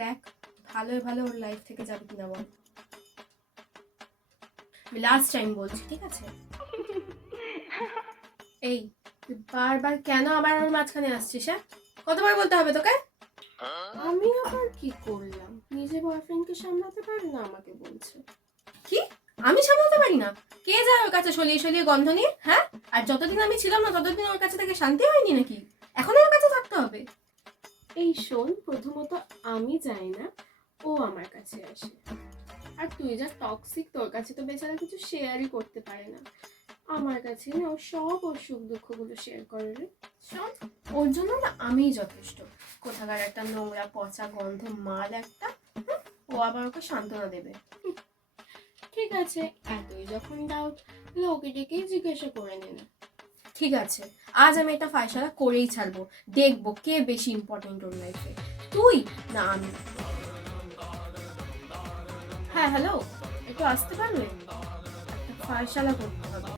দেখ ভালো ভালো ওর লাইফ থেকে যাবে কিনা বল। লাস্ট টাইম বলছি, ঠিক আছে? এই তুই বারবার কেন আবার ওর মাঝখানে আসছিস? হ্যাঁ, কতবার বলতে হবে তোকে? আমি আবার কি করলাম? নিজে বয়ফ্রেন্ডকে সামলাতে পারে না, আমাকে বলছে। কি আমি সামলাতে পারি না? কে যায় ওর কাছে সলিয়ে সলিয়ে গন্ধ নিয়ে? হ্যাঁ, আর যতদিন আমি ছিলাম না ততদিন ওর কাছে থেকে শান্তি হয়নি নাকি? এখন ওর কাছে থাকতে হবে? এই শোন, প্রথমত আমি যাই না, ও আমার কাছে আসে। আর তুই যা টক্সিক, তোর কাছে তো বেচারা কিছু শেয়ারই করতে পারে না। আমার কাছে না ও সব ওর সুখ দুঃখগুলো শেয়ার করে রে। শোন, ওর জন্য না আমিই যথেষ্ট। কোথাকার একটা নোংরা পচা গন্ধ মাল একটা, ও আবার ওকে সান্ত্বনা দেবে। ঠিক আছে, এতই যখন ডাউট, ওকে ডেকেই জিজ্ঞাসা করে নে না। ঠিক আছে, আজ আমি এটা ফায়সালা করেই ছাড়বো। দেখবো কে বেশি ইম্পর্টেন্ট ওর লাইফে, তুই না আমি। হ্যাঁ হ্যালো, একটু আসতে পারবে? একটা ফায়সালা করতে হবে।